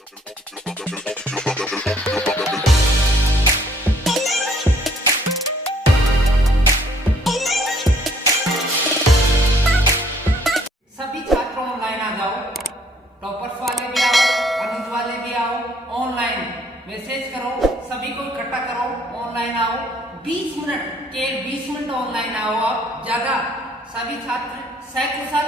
सभी छात्रों ऑनलाइन आ जाओ, टॉपर्स वाले भी आओ, अनुज वाले भी आओ, ऑनलाइन मैसेज करो, सभी को इकट्ठा करो, ऑनलाइन आओ। 20 मिनट के 20 मिनट ऑनलाइन आओ आप ज्यादा। सभी छात्र सकुशल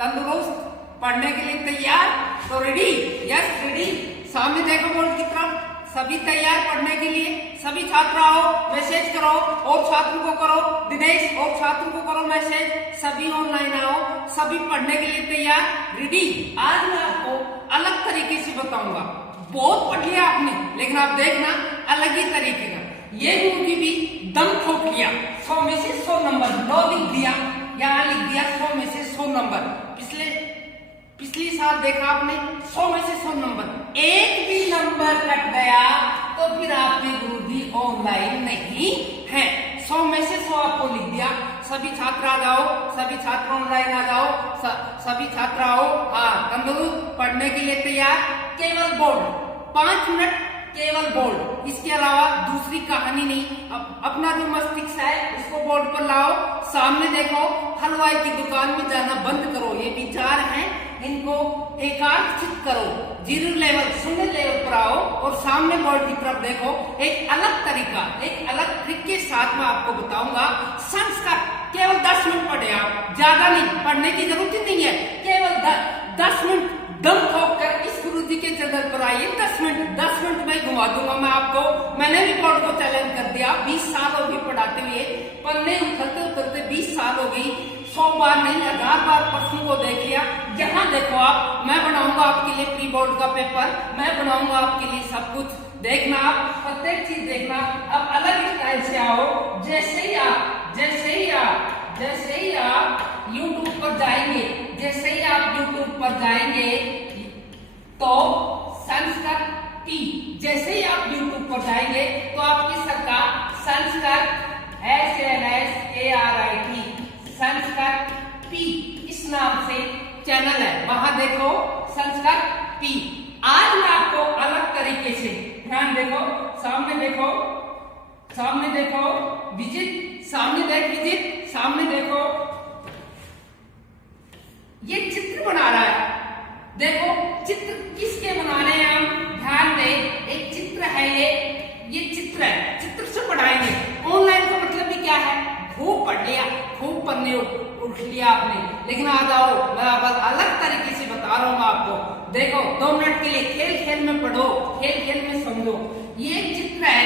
तंदुरुस्त पढ़ने के लिए तैयार, तो रेडी? Yes ready. सामने देखो बोर्ड की तरफ, सभी तैयार पढ़ने के लिए। सभी छात्र आओ, मैसेज करो, और छात्रों को करो दिनेश, और छात्रों को करो मैसेज। सभी ऑनलाइन आओ, सभी पढ़ने के लिए तैयार, रेडी। आज मैं आपको अलग तरीके से बताऊंगा। बहुत पढ़ लिया आपने, लेकिन आप देखना अलग ही तरीके का। ये मुर्गी भी दम ठोक लिया, 100 में से 100 नंबर 9 लिख दिया, यहाँ लिख दिया 100 में से 100 नंबर। पिछली साल देखा आपने 100 में से 100 नंबर, एक भी नंबर कट गया तो फिर आपके गुरुजी ऑनलाइन नहीं है। 100 में से 100 आपको लिख दिया। सभी छात्र आ जाओ, सभी छात्र ऑनलाइन आ जाओ, सभी छात्र आओ। हाँ, तंदुरुस्त पढ़ने के लिए तैयार। केवल बोर्ड 5 मिनट, केवल बोर्ड, इसके अलावा दूसरी कहानी नहीं। अपना जो मस्तिष्क है उसको बोर्ड पर लाओ, सामने देखो। हलवाई की दुकान में जाना बंद करो, ये विचार हैं, इनको एकाग्रचित करो। 0 लेवल, 0 लेवल पर आओ और सामने बोर्ड की तरफ देखो। एक अलग तरीका, एक अलग ट्रिक के साथ में आपको बताऊंगा। संस्कार केवल 10 मिनट पढ़े आप, ज्यादा नहीं, पढ़ने की जरूरत ही नहीं है। केवल 10 मिनट दम ठोक कर इस गुरुजी के चैनल पर आइए। 10 मिनट में घुमा दूंगा मैं आपको। मैंने भी बोर्ड को चैलेंज कर दिया, 20 साल हो गए पढ़ाते हुए, पन्ने उठलते उठलते 20 साल हो गई। 100 बार नहीं, 1000 बार प्रश्नों को देख लिया। यहाँ देखो आप, मैं बनाऊंगा आपके लिए प्री बोर्ड का पेपर, मैं बनाऊंगा आपके लिए सब कुछ। देखना आप, प्रत्येक चीज देखना। अब अलग स्टाइल से आओ। जैसे ही आप YouTube पर जाएंगे, जैसे ही आप YouTube पर जाएंगे तो संस्कृत P, जैसे ही आप YouTube पर जाएंगे तो आपकी सरकार संस्कृत SNSKRIT संस्कृत P इस नाम से चैनल है, वहां देखो संस्कृत P। आज मैं आपको अलग तरीके से, ध्यान देखो, सामने देखो, सामने देखो, विजिट, सामने देख विजिट, सामने देखो। ये चित्र बना रहा है, देखो चित्र किसके बनाने हैं हम, ध्यान दे। एक चित्र है, ये चित्र है, चित्र से पढ़ाएंगे। ऑनलाइन का मतलब भी क्या है, खूब पढ़ लिया, खूब पढ़ने उठ लिया आपने, लेकिन आ जाओ, मैं अब अलग तरीके से बता रहा हूँ आपको। देखो 2 मिनट के लिए खेल खेल में पढ़ो, खेल खेल में समझो। ये चित्र है,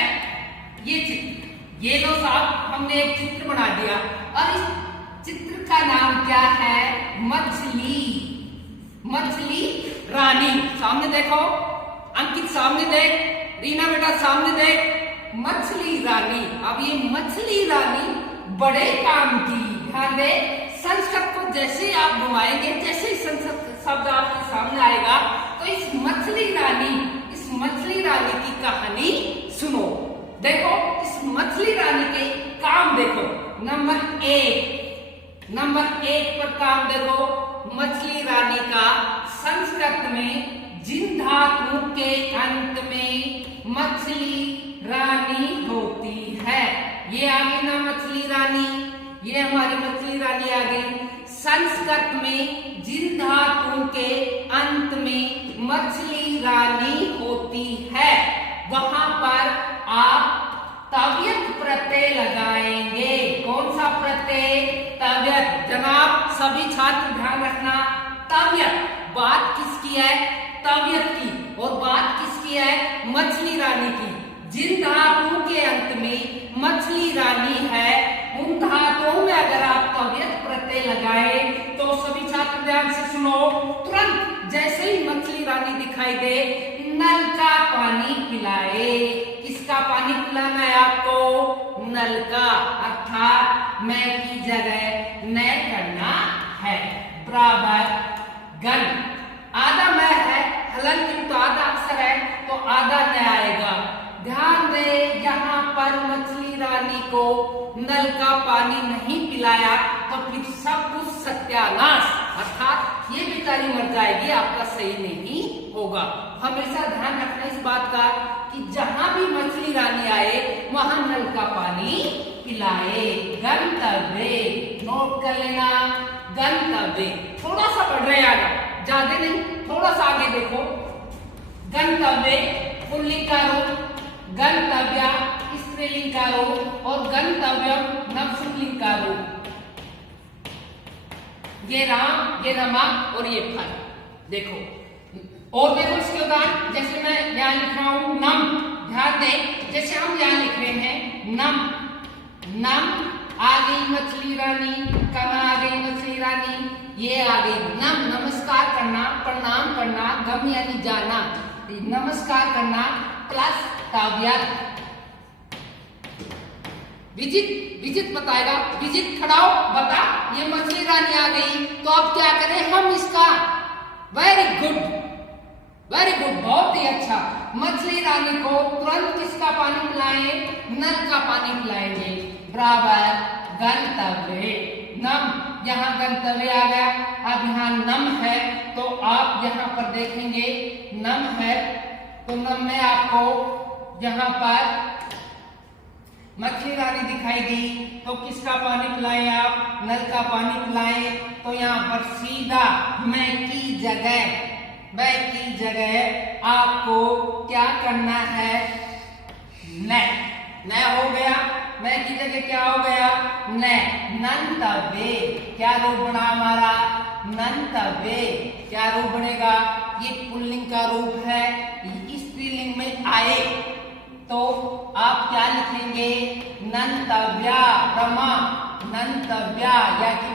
ये चित्र, ये लो साहब, हमने एक चित्र बना दिया और इस चित्र का नाम क्या है, मछली, मछली रानी। सामने देखो, अंकित सामने देख, रीना बेटा सामने देख, मछली रानी। अब ये मछली रानी बड़े काम की, ध्यान दे। संस्कृत को जैसे आप घुमाएंगे, जैसे ही संस्कृत शब्द आपके सामने आएगा तो इस मछली रानी की कहानी सुनो। देखो इस मछली रानी के काम देखो। नंबर 1 पर काम देखो, मछली रानी का संस्कृत में जिन धातु के अंत में मछली रानी होती है। ये आ गई ना मछली रानी, ये हमारी मछली रानी आ गई। संस्कृत में जिन धातु के अंत में मछली रानी होती है, वहां पर आप तव्यत प्रत्यय लगाएंगे। कौन सा प्रत्यय, तव्यत। जनाब सभी छात्र ध्यान रखना, तव्यत, बात किसकी है, तव्यत की, और बात किसकी है, मछली रानी की। जिन धातुओं के अंत में मछली रानी है, उन धातुओं में अगर आप तव्यत प्रत्यय लगाए तो सभी छात्र ध्यान से सुनो। तुरंत जैसे ही मछली रानी दिखाई दे, नल का पानी पिलाए। किसका पानी पिलाना है आपको, नल का, अर्थात मैं की जगह न करना है, बराबर गन। आधा मैं है, हलन तो आधा अक्षर है तो आधा न आएगा। ध्यान दे, यहाँ पर मछली रानी को नल का पानी नहीं पिलाया तो फिर सब कुछ सत्यानाश, अर्थात ये बेचारी मर जाएगी, आपका सही नहीं होगा। होगा। हमेशा ध्यान रखना इस बात का कि जहां भी मछली रानी आए वहां नल का पानी पिलाए। गंतव्य नोट कर लेना, गंतव्य। थोड़ा सा पढ़ रहे आगे, ज्यादा नहीं, थोड़ा सा आगे देखो। गंतव्य पुल्लिंग का रूप, गंतव्य स्त्रीलिंग का रूप और गंतव्यम नपुंसकलिंग का रूप। ये राम, ये रमा और ये फल। देखो और देखो इसके उदाहरण, जैसे मैं यहां लिख रहा हूं नम, ध्यान दें, जैसे हम यहां लिख रहे हैं नम, नम आ गई मछली रानी, कहाँ आ गई मछली रानी, ये आ गई नम, नमस्कार करना, प्रणाम करना, गम यानी जाना, नमस्कार करना प्लस तव्य। विजित, विजित बताएगा, विजित खड़ा हो बता ये मछली रानी आ गई, तो अब क्या करें हम इसका, वेरी गुड, वेरी गुड, बहुत ही अच्छा। मछली रानी को तुरंत किसका पानी पिलाएं, नल का पानी पिलाएंगे। बराबर गंतव्य नम, यहाँ गंतव्य आ गया, अब यहाँ नम है तो आप यहाँ पर देखेंगे नम है तो नम में आपको यहाँ पर मछली रानी दिखाई दी तो किसका पानी पिलाएं आप, नल का पानी पिलाएं। तो यहाँ पर सीधा मैं की जगह आपको क्या करना है, न हो गया, मैं की जगह क्या हो गया, न, नंतव्य। क्या रूप बना हमारा, नंतव्य। क्या रूप बनेगा, ये पुल्लिंग का रूप है, स्त्रीलिंग में आए तो आप क्या लिखेंगे, नंतव्या, रमा, नंतव्या या कि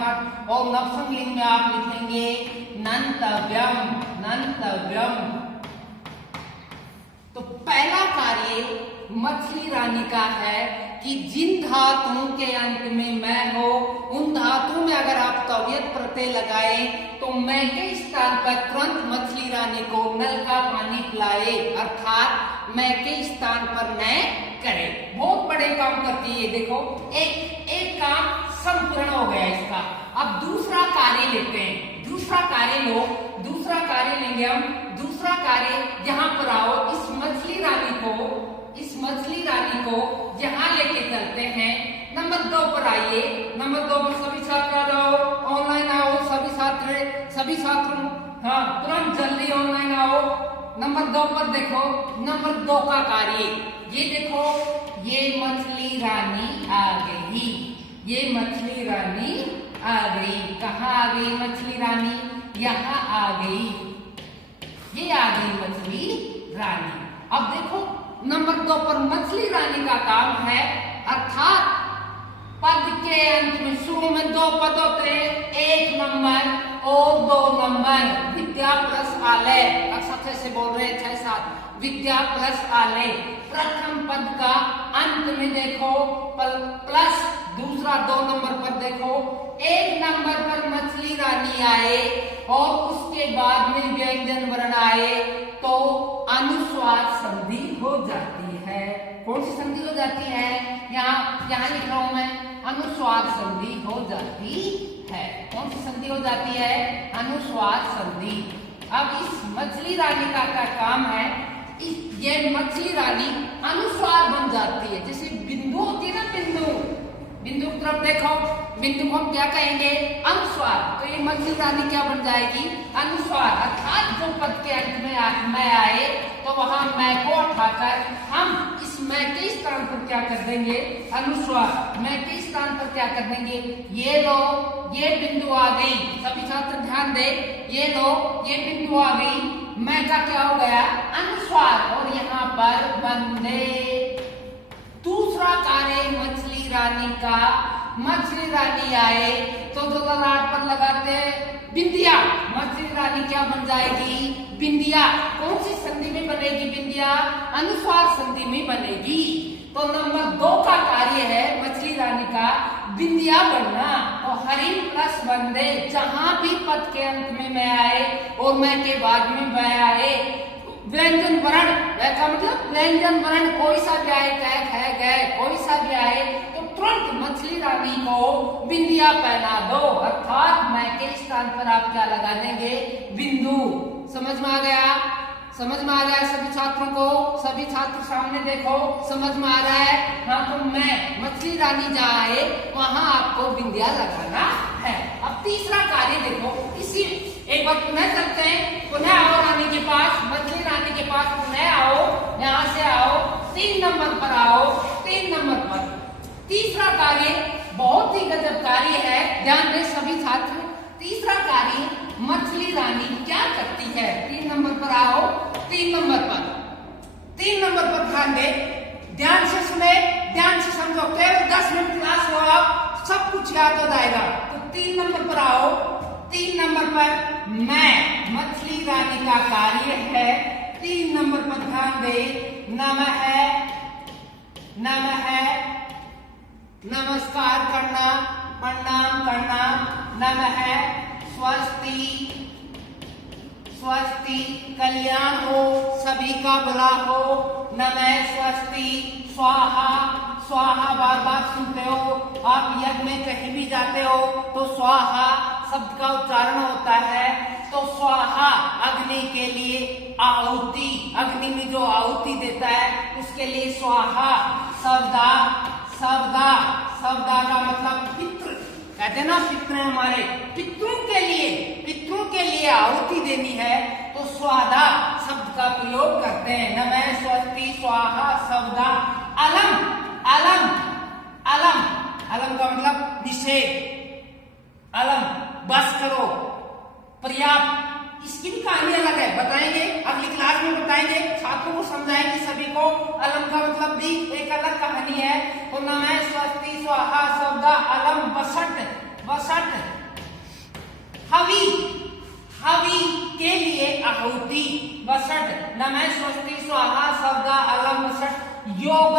और नपुंसकलिंग में आप लिखेंगे नंतव्यम, नंतव्यम। तो पहला कार्य मछली रानी का है कि जिन धातुओं के अंत में मैं हो उन धातुओं में अगर आप तव्यत प्रत्यय लगाए तो मैं के स्थान पर तुरंत मछली रानी को नल का पानी पिलाए, अर्थात मैं के स्थान पर न करे। बहुत बड़े काम करती है। देखो एक काम संपूर्ण हो गया इसका। अब दूसरा कार्य लेते हैं, दूसरा कार्य लो, दूसरा कार्य लेंगे हम। दूसरा कार्य यहाँ पर आओ, इस मछली रानी को यहाँ लेके चलते हैं। नंबर 2 पर आइए, नंबर 2 पर सभी छात्र आ जाओ, ऑनलाइन आओ सभी छात्र, हाँ तुरंत जल्दी ऑनलाइन आओ। नंबर 2 पर देखो, नंबर 2 का कार्य ये देखो, ये मछली रानी आ गई, ये मछली रानी आ गई। कहाँ आ गई मछली रानी, यहाँ आ गई, ये आ गई मछली रानी। अब देखो नंबर 2 पर मछली रानी का काम है, अर्थात पद के अंत में शुरू में 2 पद होते हैं, 1 नंबर और 2 नंबर। विद्या प्लस आलय, अक्सर से बोल रहे 6-7, विद्या प्लस आलय। प्रथम पद का अंत में देखो प्लस, दूसरा 2 नंबर पर देखो 1 नंबर पर मछली रानी आए और उसके बाद में व्यंजन वर्ण आए तो अनुस्वार संधि हो जाती है। कौन सी संधि हो जाती है, यहाँ लिख रहा हूं मैं, अनुस्वार संधि हो जाती है। कौन सी संधि हो जाती है, अनुस्वार संधि। अब इस मछली रानी का क्या काम है, ये मछली रानी अनुस्वार बन जाती है। जैसे बिंदु होती है ना, बिंदु की तरफ देखो, बिंदु को हम क्या कहेंगे, अनुस्वार। तो ये मछली रानी क्या बन जाएगी, अनुस्वार। अर्थात जो पद के अंत में मैं आए तो वहां मैं को उठाकर हम इस मैं के स्थान पर क्या कर देंगे, अनुस्वार। मैं के स्थान पर क्या कर देंगे, ये लो, ये बिंदु आ गई, सभी छात्र ध्यान दे, ये लो, ये बिंदु आ गई, मैं का क्या हो गया, अनुस्वार। और यहाँ पर वंदे। दूसरा कार्य मछली रानी का, मछली रानी आए तो जो ललाट पर लगाते हैं बिंदिया, मछली रानी क्या बन जाएगी, बिंदिया। कौन सी संधि में बनेगी बिंदिया, अनुस्वार संधि में बनेगी। तो नंबर 2 का कार्य है मछली रानी का बिंदिया बनना। तो हरिम प्लस वंदे, जहां भी पद के अंत में मैं आए और मैं के बाद में मैं आए व्यंजन वर्ण, का मतलब व्यंजन वर्ण कोई सा भी आए, कह गए कोई सा भी आए तो तुरंत मछली रानी को बिंदिया पहना दो। अर्थात मैं के स्थान पर आप क्या लगा देंगे, बिंदु। समझ में आ गया। समझ में आ रहा है सभी छात्रों को? सभी छात्र सामने देखो, समझ में आ रहा है? हाँ, तो मैं मछली रानी जाए वहां आपको बिंदिया लगाना है। अब तीसरा कार्य देखो, इसी एक बार पुनः चलते हैं, पुनः आओ रानी के पास, मछली रानी के पास पुनः आओ, यहाँ से आओ, 3 नंबर पर आओ, 3 नंबर पर तीसरा कार्य बहुत ही गजब कार्य है, ध्यान दें सभी छात्र। तीसरा कार्य मछली रानी क्या करती है? 3 नंबर पर आओ, 3 नंबर पर, 3 नंबर पर ध्यान दे, ध्यान से सुने, ध्यान से समझो, केवल 10 मिनट क्लास हो, आप सब कुछ याद हो जाएगा। तो 3 नंबर पर आओ, 3 नंबर पर मैं मछली रानी का कार्य है, 3 नंबर पर ध्यान दे, नमस्कार करना, प्रणाम करना, नमः, स्वस्ति, कल्याण हो, सभी का भला हो, नमः, स्वस्ति, स्वाहा बार बार सुनते हो आप, यज्ञ में कहीं भी जाते हो तो स्वाहा शब्द का उच्चारण होता है। तो स्वाहा अग्नि के लिए आहुति, अग्नि में जो आहुति देता है उसके लिए स्वाहा। शब्दा का मतलब पितृ, कहते ना पितृ हमारे, पितरों के लिए आहुति देनी है तो स्वादा शब्द का प्रयोग करते हैं। नमः, स्वस्ति, स्वाहा, शब्दा, अलम का मतलब निषेध, अलम बस करो, पर्याप्त। इसकी भी कहानी अलग है, बताएंगे अगली क्लास में, बताएंगे छात्रों को, समझाएंगे सभी को। अलम का मतलब भी एक अलग कहानी है। तो नमः, स्वस्ति, स्वाहा, शब्दा, अलम, बसट, हवि के लिए आहुति, बसट, नमः, स्वस्ति, स्वाहा, शब्दा, अलम, बसट। योग,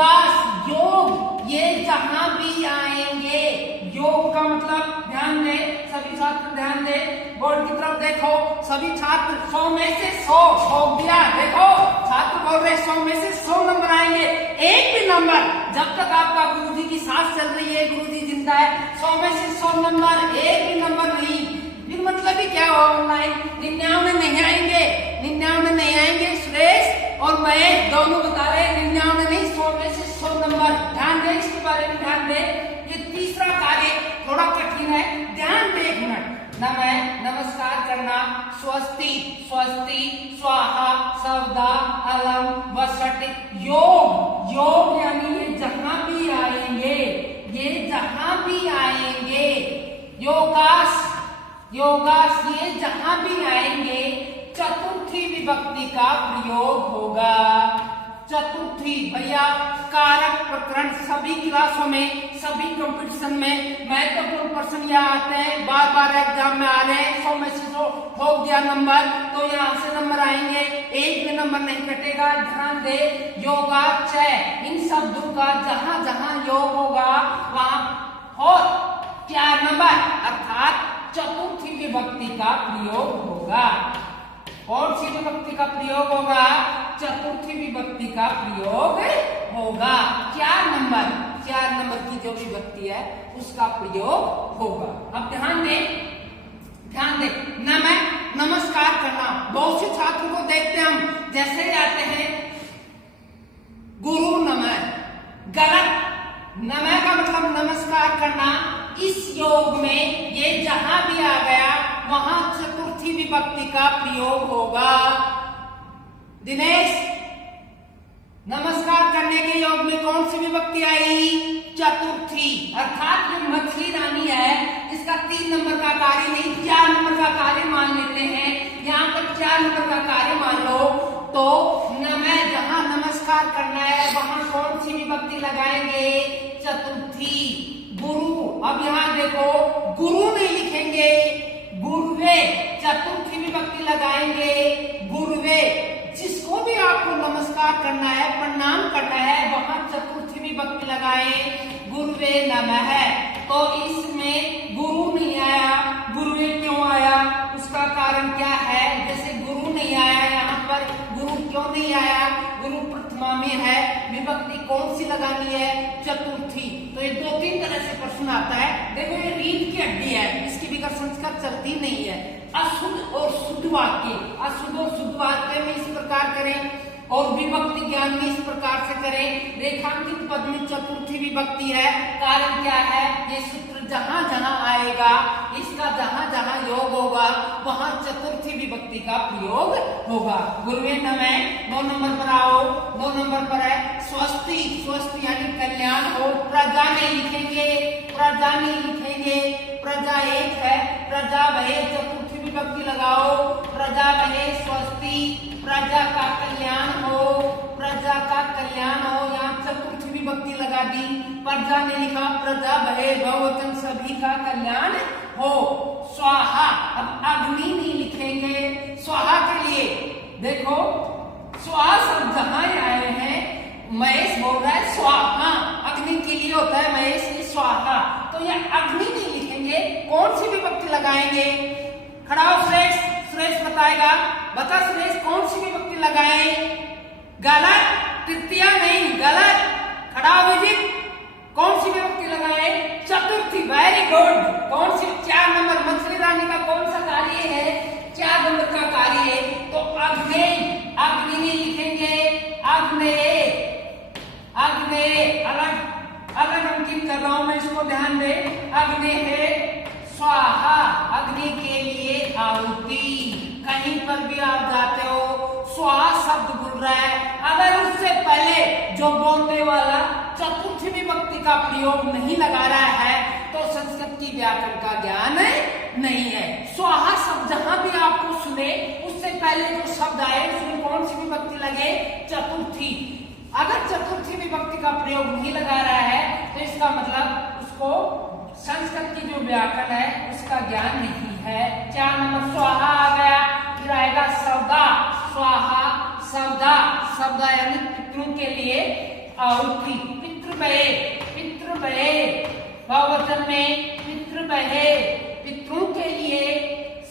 ये जहां भी आएंगे, योग का मतलब ध्यान दे, सभी छात्र ध्यान दे, बोर्ड की तरफ देखो, सभी छात्र 100 में से 100 दिया, देखो छात्र बोल रहे 100 में से 100 नंबर आएंगे। एक भी नंबर, जब तक आपका गुरुजी की सांस चल रही है, गुरुजी जिंदा है, 100 में से 100 नंबर, एक भी नंबर नहीं, फिर मतलब ही क्या हुआ? ऑनलाइन 99 नहीं आएंगे, 99 नहीं आएंगे। सुरेश और महेश दोनों बता रहे 99 नहीं, 100 में से 100 नंबर। ध्यान दे, इसके बारे में ध्यान दे। ये तीसरा कार्य थोड़ा कठिन है, ध्यान दे 1 मिनट। नमस्कार करना, स्वस्ति, स्वाहा, शब्दा, अलम, बसट, योग यानी ये जहां भी आएंगे, योगास ये जहां भी आएंगे, चतुर्थी विभक्ति का प्रयोग होगा। चतुर्थी भैया, कारक प्रकरण सभी क्लासों में, सभी कंपटीशन में महत्वपूर्ण प्रश्न यहाँ आते हैं, बार बार एग्जाम में आ रहे हैं। 100 में से 100 हो गया नंबर, तो यहाँ से नंबर आएंगे, एक भी नंबर नहीं कटेगा। ध्यान दे, योगा, चय, इन शब्दों का जहां जहां योग होगा वहां और 4 नंबर अर्थात चतुर्थी विभक्ति का प्रयोग होगा। कौन सी विभक्ति का प्रयोग होगा? चतुर्थी विभक्ति का प्रयोग होगा। 4 नंबर की जो विभक्ति है उसका प्रयोग होगा। अब ध्यान दे, नमस्कार करना। बहुत से छात्रों को देखते हम, जैसे आते हैं गुरु नमः, गलत। नमः का मतलब नमस्कार करना। इस योग में ये जहां भी आ गया वहां चतुर्थी विभक्ति का प्रयोग होगा। दिनेश, नमस्कार करने के योग में कौन सी विभक्ति आई? चतुर्थी। अर्थात ये मछली रानी है, इसका 3 नंबर का कार्य नहीं 4 नंबर का कार्य मान लेते हैं। यहाँ पर 4 नंबर का कार्य मान लो तो नमः, जहां नमस्कार करना है वहां कौन सी विभक्ति लगाएंगे? चतुर्थी। गुरु, अब यहाँ देखो गुरु नहीं लिखेंगे, गुरुवे, चतुर्थी विभक्ति लगाएंगे, गुरुवे। जिसको भी आपको नमस्कार करना है, प्रणाम करना है, वहां चतुर्थी विभक्ति लगाए, गुरुवे नमः। तो इसमें गुरु नहीं आया, गुरुवे क्यों आया? उसका कारण क्या है? जैसे गुरु नहीं आया, यहाँ पर गुरु क्यों नहीं आया? गुरु प्रथमा में है, विभक्ति कौन सी लगानी है? चतुर्थी। तो ये 2-3 तरह से प्रश्न आता है। देखो ये रीढ़ की हड्डी है, इसकी भी संस्कार चलती नहीं है। अशुद्ध और शुद्ध वाक्य, अशुद्ध और शुद्ध वाक्य में इस प्रकार करें और विभक्ति ज्ञान में इस प्रकार से करें। रेखांकित पद में चतुर्थी विभक्ति है, कारण क्या है, ये सूत्र जहां जहां आएगा, इसका जहां जहां योग होगा वहां चतुर्थी विभक्ति का प्रयोग होगा। गुरुवे नमः। 9 नंबर पर आओ। 9 नंबर पर है स्वस्ति, स्वस्ति यानी कल्याण हो। प्रजा में लिखेंगे, प्रजा में लिखेंगे, प्रजा एक है, प्रजा भय चतुर्थी विभक्ति लगाओ, प्रजा भय स्वस्ति, प्रजा का कल्याण हो, प्रजा का कल्याण हो, यहाँ चतुर्थी विभक्ति लगा दी। प्रजा ने लिखा प्रजा भय बहुवचन सभी का कल्याण हो। स्वाहा, अब अग्नि नहीं लिखेंगे, स्वाहा के लिए देखो स्वाहा शब्द जहां आए हैं, महेश बोल रहा है स्वाहा, अग्नि के लिए होता है महेश की स्वाहा, तो ये अग्नि नहीं लिखेंगे, कौन सी विभक्ति लगाएंगे? खड़ा हो सुरेश, सुरेश बताएगा, बता सुरेश कौन सी विभक्ति लगाए? गलत, तृतीया नहीं, गलत। खड़ा हो विजित, कौन सी विभक्ति लगाए? चतुर्थी, वेरी गुड। कौन सी? 4 नंबर, मछली रानी का कौन सा कार्य है? 4 नंबर का कार्य है, तो अग्नि, अग्नि नहीं लिखेंगे, अग्नि, अग्नि अलग अलग अंकित कर रहा हूं मैं, इसको ध्यान दे। अग्नि है स्वाहा, अग्नि के लिए आहुति। कहीं पर भी आप जाते हो स्वाहा शब्द बोल रहा है, अगर उससे पहले जो बोलने वाला चतुर्थी विभक्ति का प्रयोग नहीं लगा रहा है तो संस्कृत की व्याकरण का ज्ञान नहीं है। स्वाहा शब्द जहां भी आपको सुने उससे पहले जो शब्द आए उसमें कौन सी विभक्ति लगे? चतुर्थी। अगर चतुर्थी विभक्ति का प्रयोग नहीं लगा रहा है तो इसका मतलब उसको संस्कृत की जो व्याकरण है उसका ज्ञान नहीं है। 4 नंबर स्वाहा आ गया, फिर आएगा सौदा, स्वाहा सौदा, सौदा यानी पितरों के लिए आहुति। पितृभय, पितृभय बहुवचन में पितृभय, पितरों के लिए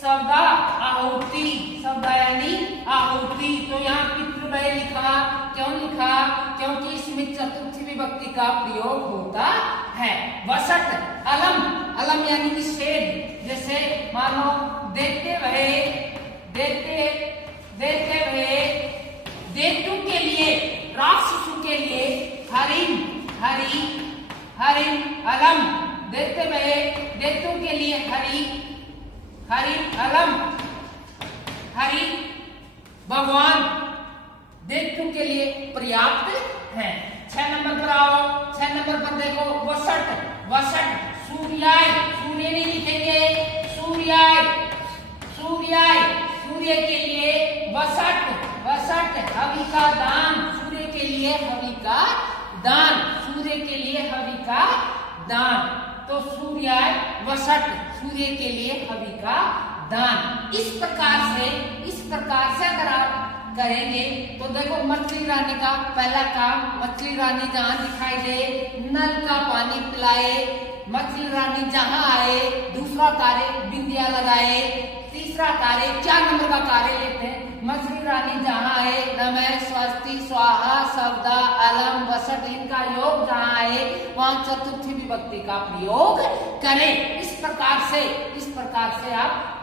सौदा आहुति, सौदा यानी आहुति। तो यहाँ पितृभय लिखा, क्यों लिखा? क्योंकि इसमें चतुर्थी विभक्ति का प्रयोग होता है। वसत, अलम, अलम यानी निषेध, जैसे मानो देखते हुए, देखते देखते हुए, देखतों के लिए, राक्षसों के लिए हरिम, हरि, हरिम, अलम, देखते हुए, देखतों के लिए हरि, हरि, अलम, हरि भगवान देखतों के लिए पर्याप्त है। 6 नंबर पर आओ। 6 नंबर पर देखो वसट, वसट सूर्याय, सूर्य नहीं लिखेंगे, सूर्याय, सूर्याय, सूर्य के लिए वसट, वसट हवि का दान, सूर्य के लिए हवि का दान, सूर्य के लिए हवि का दान। तो सूर्याय वसट, सूर्य के लिए हवि का दान। इस प्रकार से अगर आप करेंगे तो देखो मछली रानी का पहला काम, मछली रानी जहां दिखाई दे नल का पानी पिलाए, मछली रानी जहां आए दूसरा कार्य बिंदिया लगाए, तीसरा कार्य 4 नंबर का कार्य लेते हैं, मछली रानी जहां आए नमः स्वस्ति स्वाहा सौदा अलम वसट इनका योग जहां आए वहां चतुर्थी विभक्ति का प्रयोग करें। इस प्रकार से आप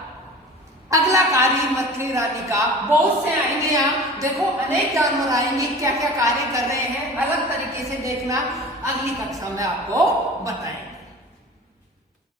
अगला कार्य मछली रानी का बहुत से आएंगे, यहाँ देखो अनेक जानवर आएंगे, क्या क्या कार्य कर रहे हैं अलग तरीके से देखना, अगली कक्षा में आपको बताएंगे।